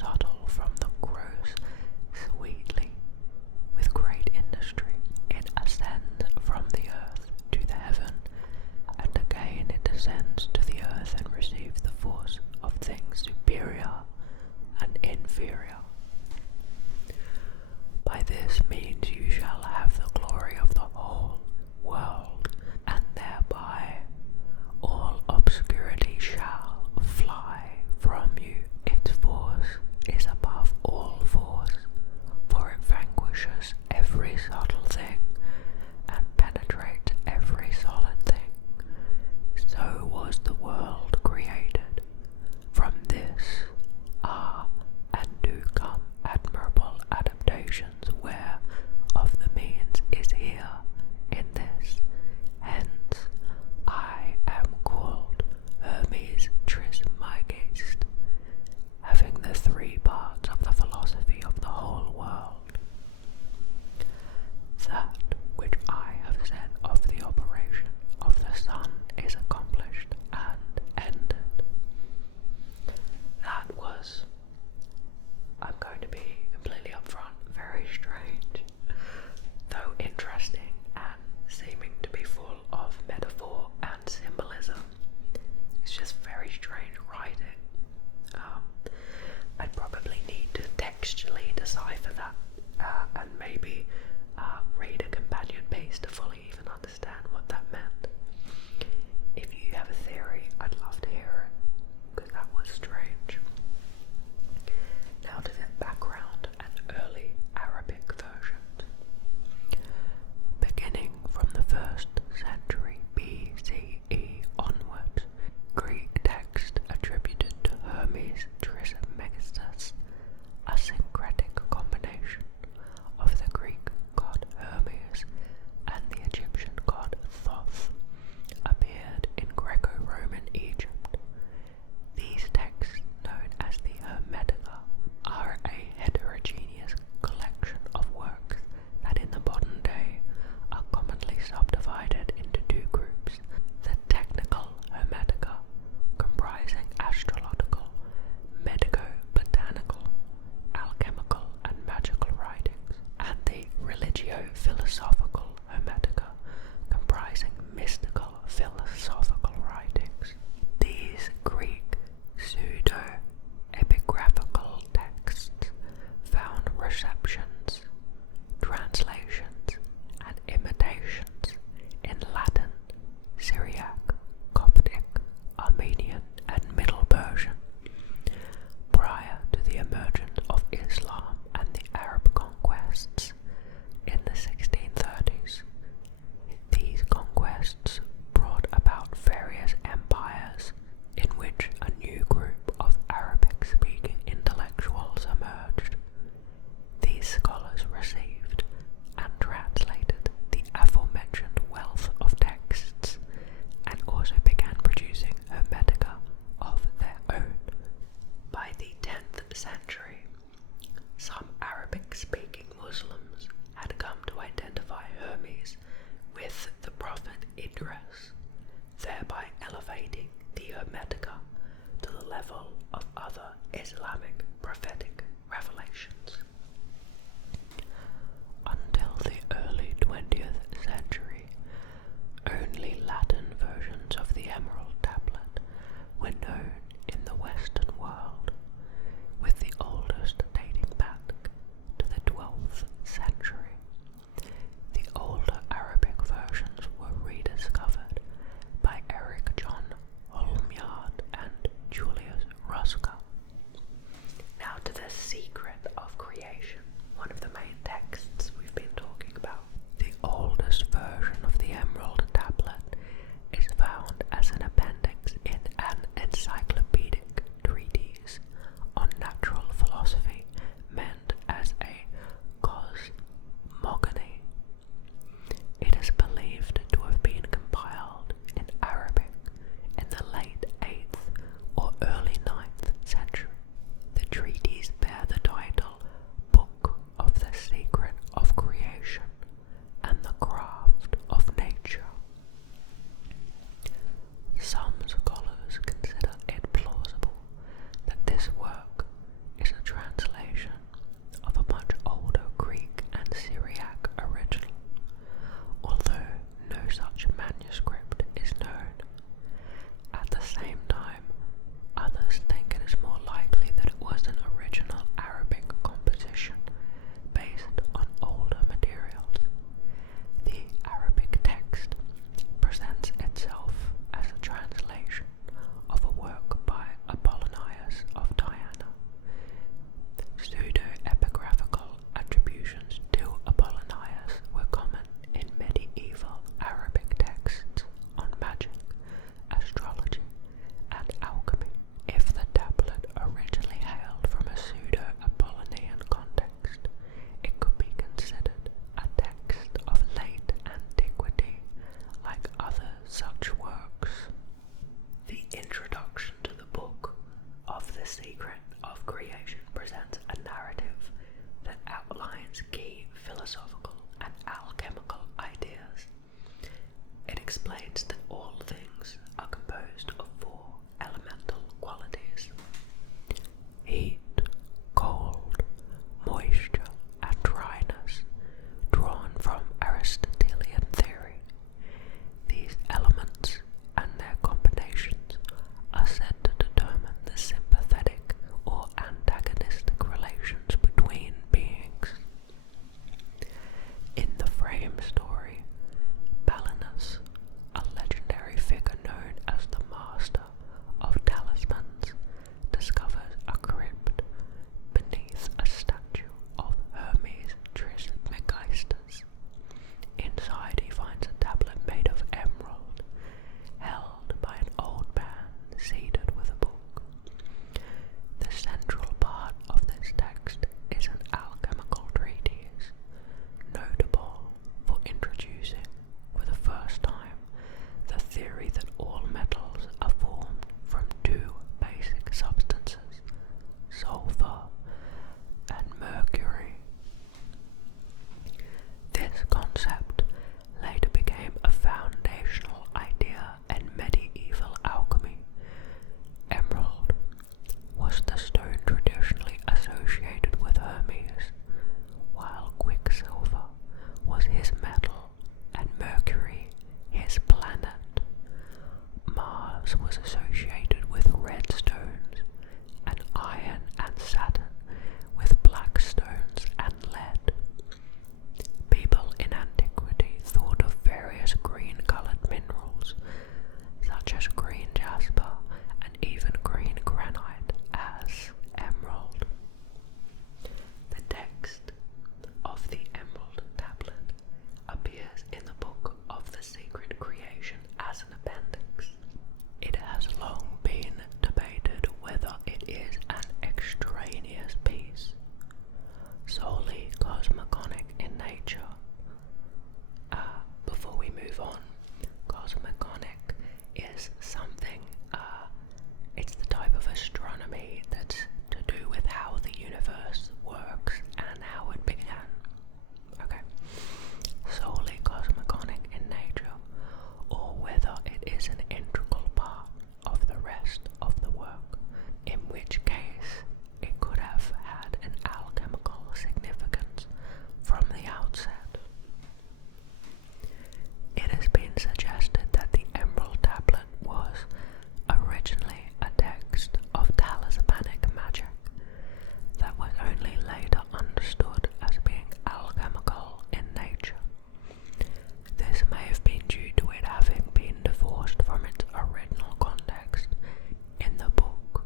subtle from the gross sweetly. With great industry it ascends from the earth to the heaven, and again it descends to the earth and receives the force of things superior and inferior. By this means you shall have the glory of the whole world, and thereby all obscurity shall fly from you. Its force is above all force, for it vanquishes every subtle thing and penetrates every solid thing. So was the world created. From this are and do come admirable adaptations, where of the means is here in this. Hence I am called Hermes Trismegistus, having the three parts of the philosophy of the whole world. That which I have said of the operation of the sun is accomplished and ended. That was, I'm going to be completely upfront, very strange, though interesting and seeming to be full of metaphor and symbolism. It's just very strange writing. I'd probably need to textually decipher that and maybe read a companion piece to fully even understand what that meant. If you have a theory, I'd love to hear it, because that was strange. Now to the background and early Arabic versions. Beginning from the 1st century BCE onwards, Greek text attributed to Hermes Trismegistus, a syncretic combination of the Greek god Hermes and the Egyptian god Thoth, appeared in Greco-Roman Egypt. These texts, known as the Hermetica, are a heterogeneous collection of works that in the modern day are commonly subdivided into two groups: the technical Hermetica, comprising astrological, medico-botanical, alchemical and magical writings, and the religio-philosophical Hermetica, comprising mystical philosophical writings. These Greek pseudo-epigraphical texts found receptions, translations, and imitations in Latin, Syriac, Coptic, Armenian, and Middle Persian. Prior to the emergence of Islam and the Arab conquests in the 1630s, these conquests brought about various empires in which a new group of Arabic-speaking intellectuals emerged. These scholars received and translated the aforementioned wealth of texts and also began producing Hermetica of their own. By the 10th century, some Arabic-speaking Muslims had come to identify Hermes with the prophet Idris, thereby elevating the Hermetica to the level of other Islamic prophetic revelations. Until the early 20th century, only Latin versions of the Emerald Tablet were known in the Western world, with the oldest dating back to the 12th century. The older Arabic versions were rediscovered by Eric John Holmyard and Julius Ruska. Now to the secret of of Creation presents a narrative that outlines key philosophical and alchemical ideas. It explains that all things are composed of 4 elemental qualities: heat, cold, moisture, and dryness, drawn from Aristotelian theory. These elements and their combinations are said to determine the sympathetic or antagonistic relations between beings. In the frame story, Balinus, a legendary figure known as the Master of Talismans, discovers a crypt beneath a statue of Hermes Trismegistus. Inside he finds a tablet made of emerald, held by an old man seated with a book. The central part of this text is an alchemical treatise, notable for introducing, for the first time, the theory that all metals are formed from 2 basic substances, sulfur and mercury. This concept later became a foundational idea in medieval alchemy. Emerald was the stone traditionally associated with Hermes, while quicksilver was his metal and Mercury his planet. Mars was associated with red stones, and iron and Saturn with black stones and lead. People in antiquity thought of various green-colored minerals, such as green jasper and even green granite, as emerald. The text of the Emerald Tablet appears in the Book of the Sacred Creation as an appendix. It has long been debated whether it is an extraneous piece, solely cosmogonic in nature. Before we move on, cosmogonic is something, it's the type of astronomy that's to do with how the universe works and how it began. Okay, solely cosmogonic in nature, or whether it is an integral part of the rest of the work, in which case it could have had an alchemical significance from the outset. It has been suggested that the Emerald Tablet was originally a text of talismanic magic that was only later understood as being alchemical in nature. This may have been due to it having been divorced from its original context in the Book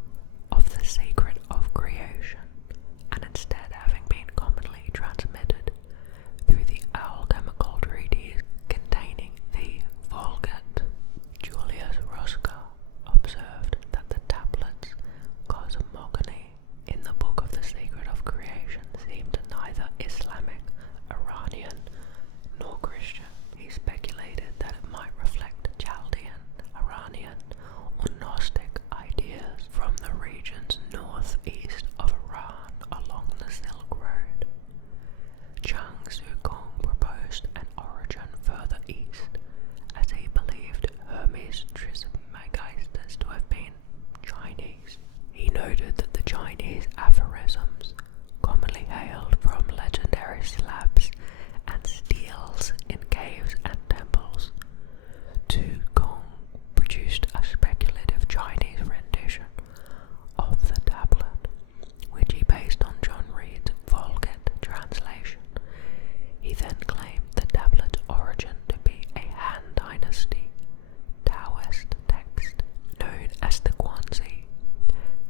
of the Secret of Creation, and instead having been commonly transmitted through the alchemical treatise containing the Vulgate. Julius Ruska observed that the tablet's cosmogony in the Book of the Secret of Creation seemed neither Islamic, Iranian, nor Christian. He speculated that it might reflect Chaldean, Iranian, or Gnostic ideas from the regions northeast of Iran along the Silk Road. Chang Kong proposed an origin further east, as he believed Hermes Trismegistus to have been Chinese. He noted that the Chinese aphorisms commonly hailed from legendary slabs and steels in caves and temples. Tu Gong produced a speculative Chinese rendition of the tablet, which he based on John Reed's Vulgate translation. He then claimed the tablet's origin to be a Han Dynasty Taoist text known as the Guanzi.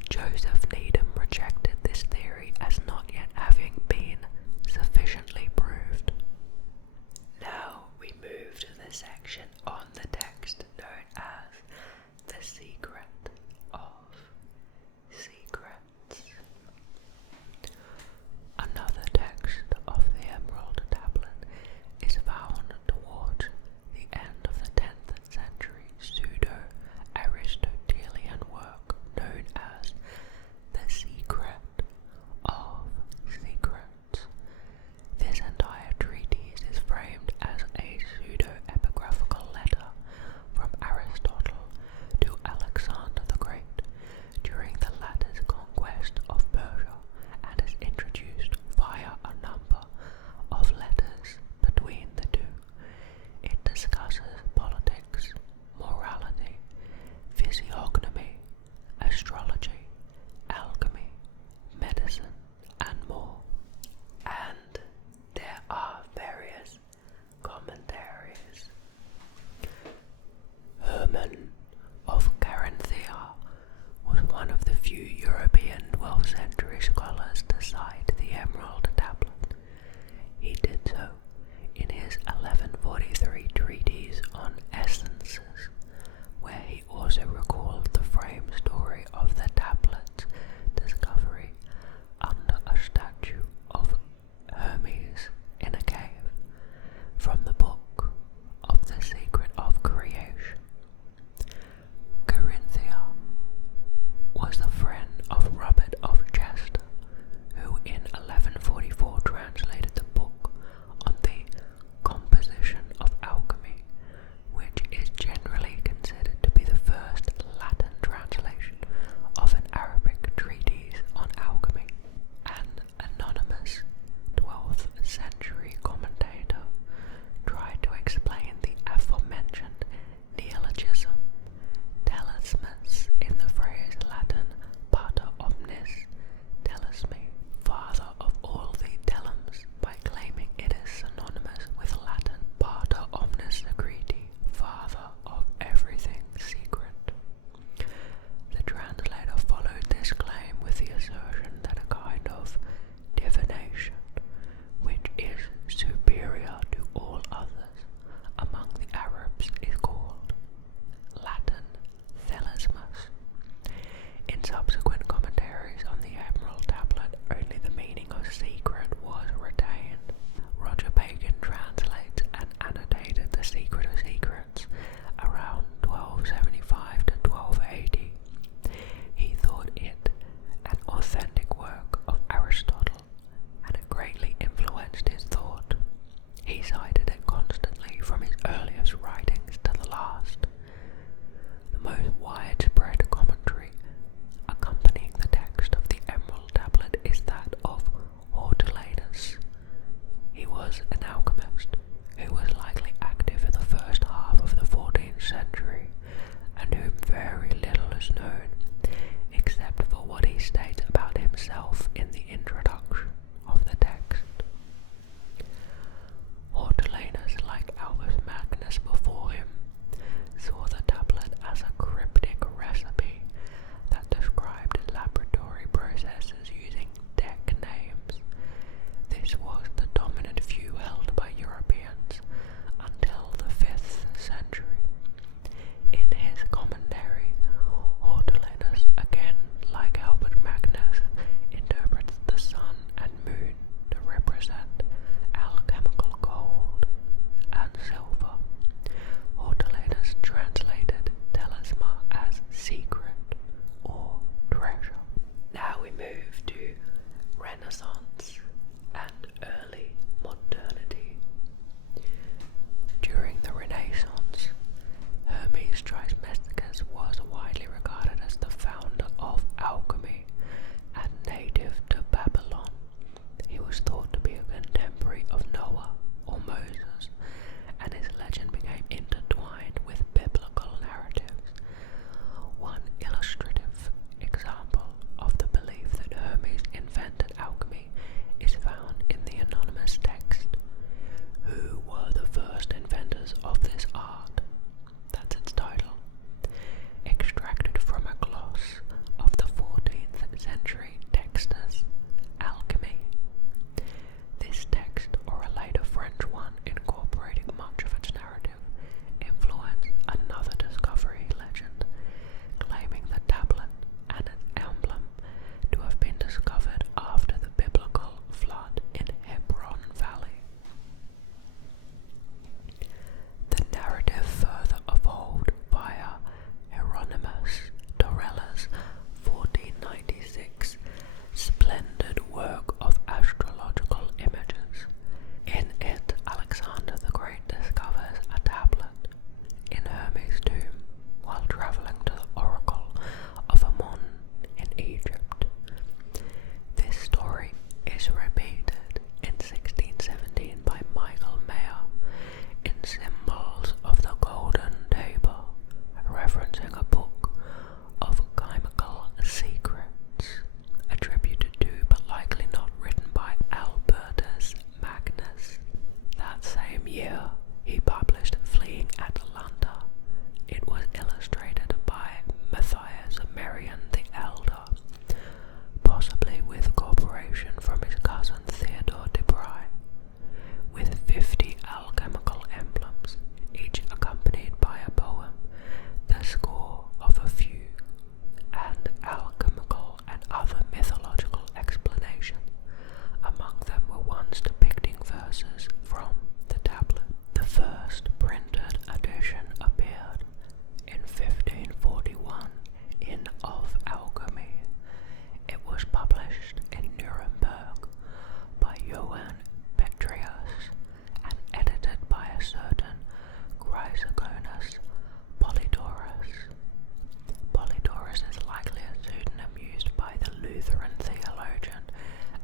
Joseph Needham rejected this theory as not yet having been sufficiently Renaissance and early modernity. During the Renaissance, Hermes Trismegistus was widely regarded as the founder of alchemy and native to Babylon. He was thought to be a contemporary of Noah or Moses, and his legend became intertwined with biblical narratives. One illustrative example of the belief that Hermes invented alchemy is found in the anonymous text, "Who were the first inventors of this art?" That's its title. Extracted from a gloss of the 14th century textus Alchemy. This text, or a later French one incorporating much of its narrative, influenced another discovery legend, claiming the tablet and its emblem to have been discovered after the biblical flood in Hebron Valley. The narrative further evolved via Hieronymus Dorella's 1496 splendid work of astrological images. In it, Alexander the Great discovers a tablet in Hermes' tomb while travelling to the oracle of Amun in Egypt. This story is repeated in 1617 by Michael Mayer in Symbols of the Golden Table, referencing a book of chemical secrets attributed to but likely not written by Albertus Magnus. That same year, he published Fleeing Atalanta. It was illustrated by Matthias Marian the Elder, possibly with cooperation from his cousin Theodore de Bry, with 50 alchemical emblems, each accompanied by a poem, the score of a fugue, and alchemical and other mythological explanations. Among them were ones depicting verses from the tablet. The first printed edition appeared in 1541 in Of Alchemy. It was published in Nuremberg by Johann Petrus and edited by a certain Chrysogonus Polydorus. Polydorus is likely a pseudonym used by the Lutheran theologian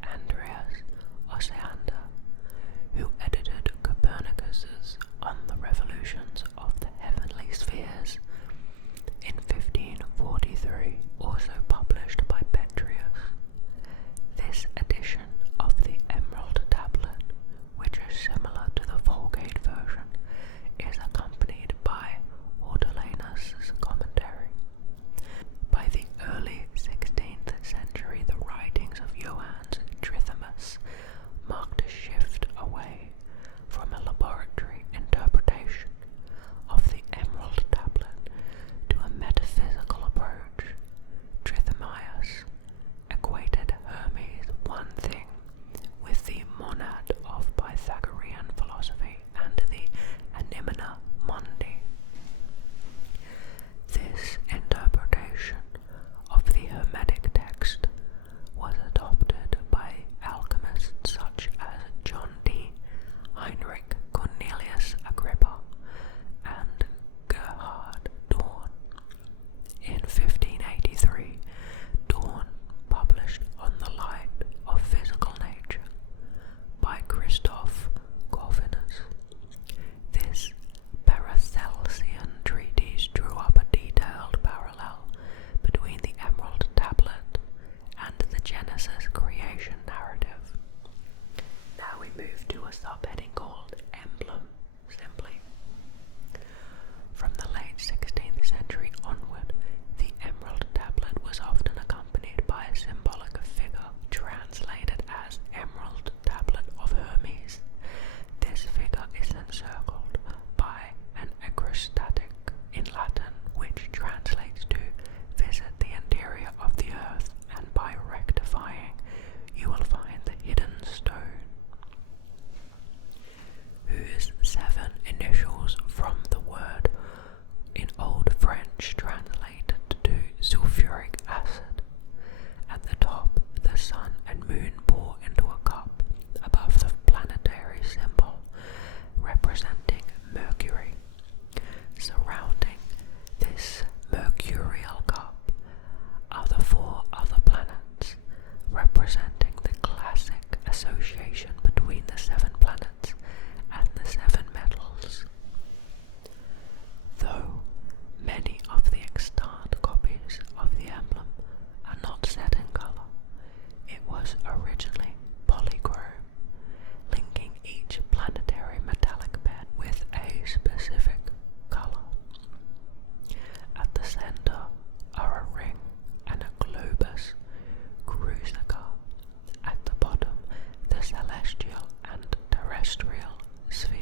Andreas Osiander, who edited Copernicus's On the Revolutions of the Heavenly Spheres in 1543, also published by Petrus. This edition of the Emerald Tablet, which is similar to the Vulgate version, is accompanied by Ortolanus' commentary. By the early 16th century, the writings of Johannes Trithimus marked a shift away from a laboratory interpretation of the Emerald Tablet to a metaphysical approach. Trithemius equated Hermes, one thing, with the monad of Pythagorean philosophy and the Anemona Mundi. This interpretation of the Hermetic text was adopted by alchemists such as John D. Heinrich Cornelius Agrippa and Gerhard Dorn. In 1583, Dorn published On the Light of Physical Nature by Christoph Corvinus. This Paracelsian treatise drew up a detailed parallel between the Emerald Tablet and the Genesis creation narrative. Now we move to a subheading called Emblem, simply. From the late 16th century onward, the Emerald Tablet was often accompanied by a symbolic figure translated as Emerald Tablet of Hermes. This figure is encircled by an acrostatic in Latin, which translates to visit the interior of the earth, and by rectifying, you will find the hidden stone. was originally polychrome, linking each planetary metallic bed with a specific color. At the center are a ring and a globus crucica. At the bottom, the celestial and terrestrial spheres.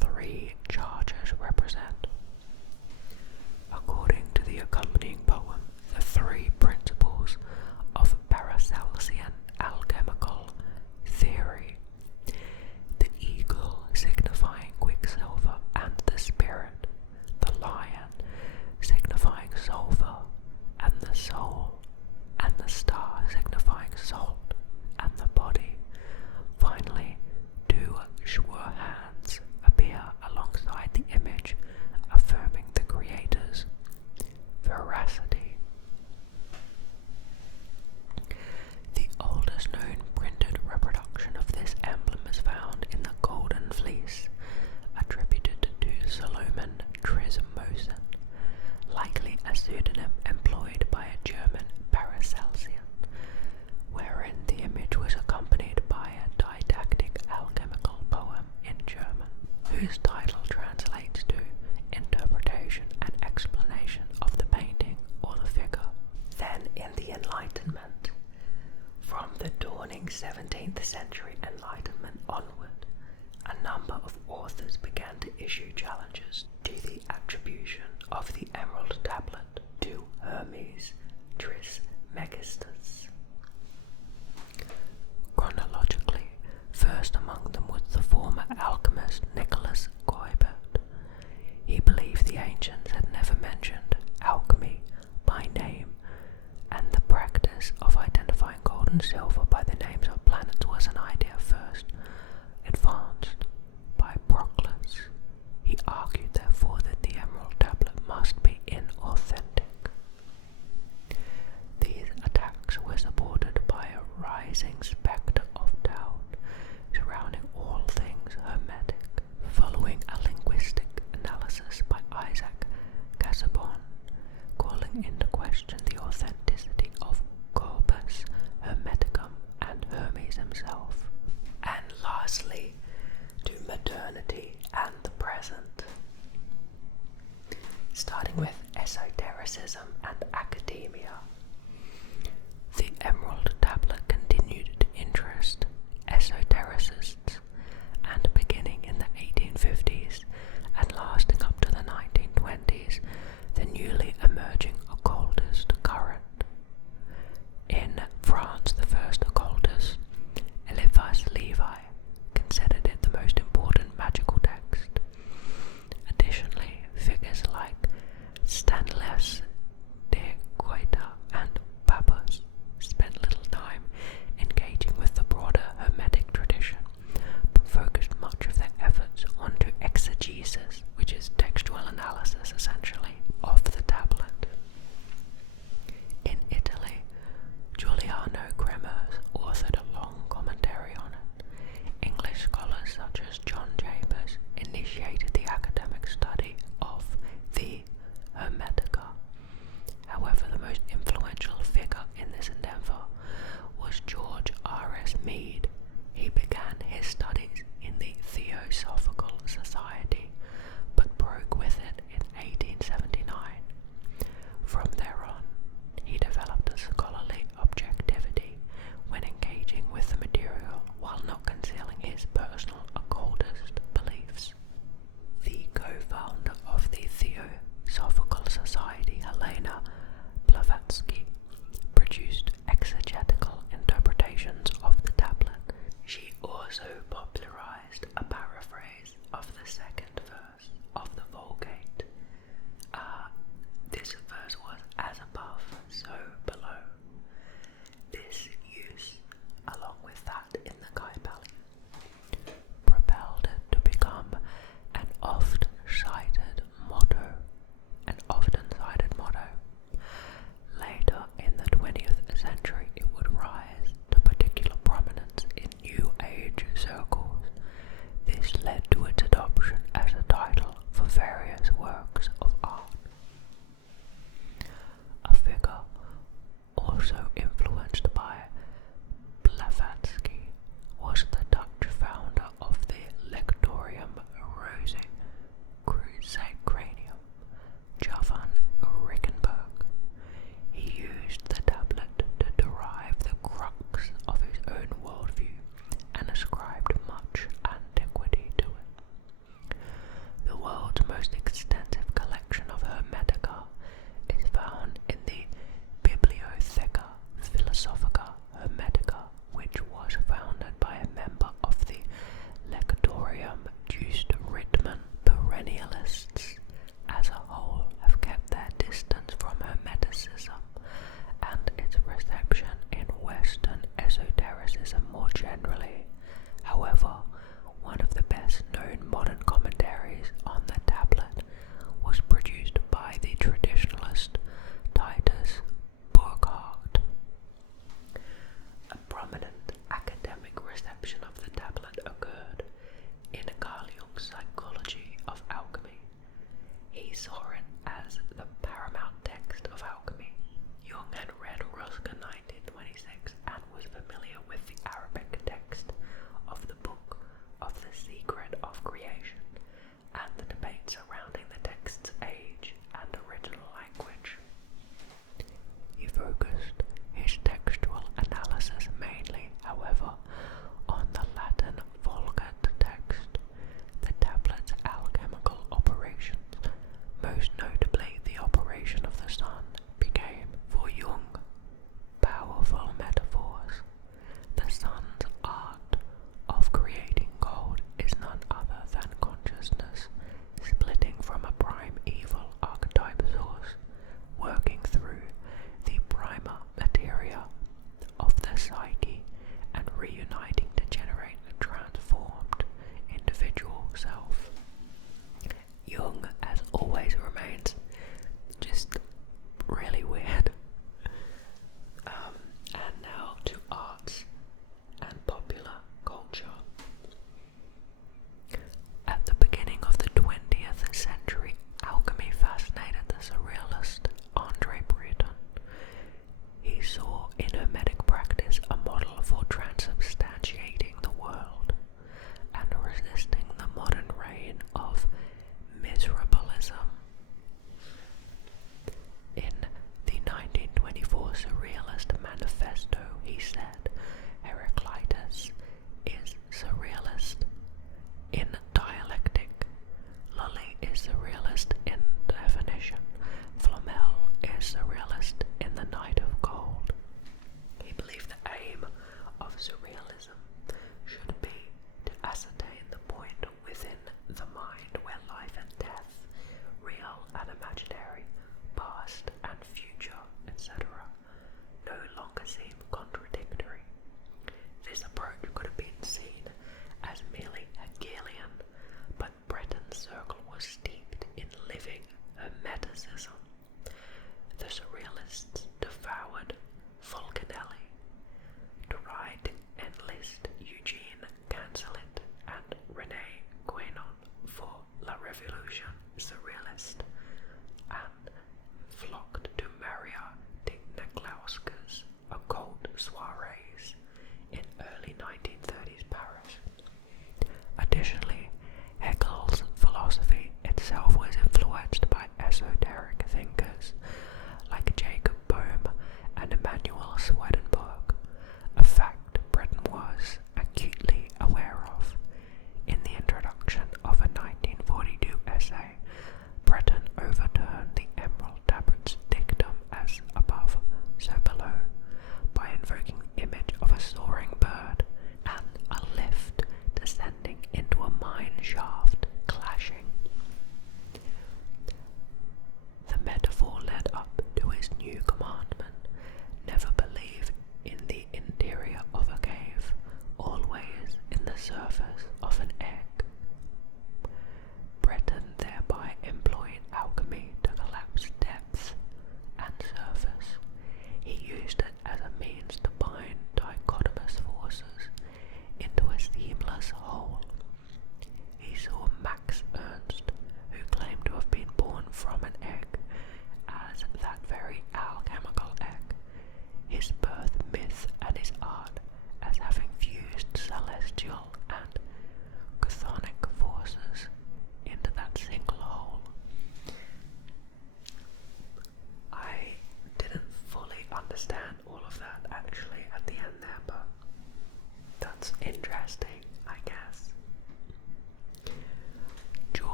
3 charges represent. According to the accompanying poem, the 3 principles of Paracelsian alchemical theory, the eagle signifying quicksilver and the spirit, the lion signifying sulfur and the soul, and the star signifying salt and the body. Finally, 2 sure hands appear alongside the image, affirming the creator's veracity. The oldest known printed reproduction of this emblem is found in the Golden Fleece, attributed to Solomon Trismosen, likely a pseudonym employed by a German Paracelsian, wherein the image was accompanied by a didactic alchemical poem in German, whose title translates to Interpretation and Explanation of the Painting or the Figure. Then in the Enlightenment, from the dawning 17th century Enlightenment onward, a number of authors began to issue challenges to the attribution of the Emerald Tablet to Hermes Trismegistus. Chronologically, first among them was the former alchemist Nicholas Guibert. He believed the ancients had never mentioned alchemy by name, and the practice of identifying gold and silver by the names of planets was an idea first advanced by Proclus. He argued, therefore, that the Emerald Tablet must be inauthentic. These attacks were supported by a rising spectre of doubt surrounding all things Hermetic, following a linguistic analysis by Isaac Casaubon, calling into question the authenticity of Corpus Hermeticum and Hermes himself. And lastly, to modernity and the present. Starting with esotericism and academia. The Emerald Tablet continued to interest esotericists, and beginning in the 1850s and lasting up to the 1920s, the newly emerging occultist current reunited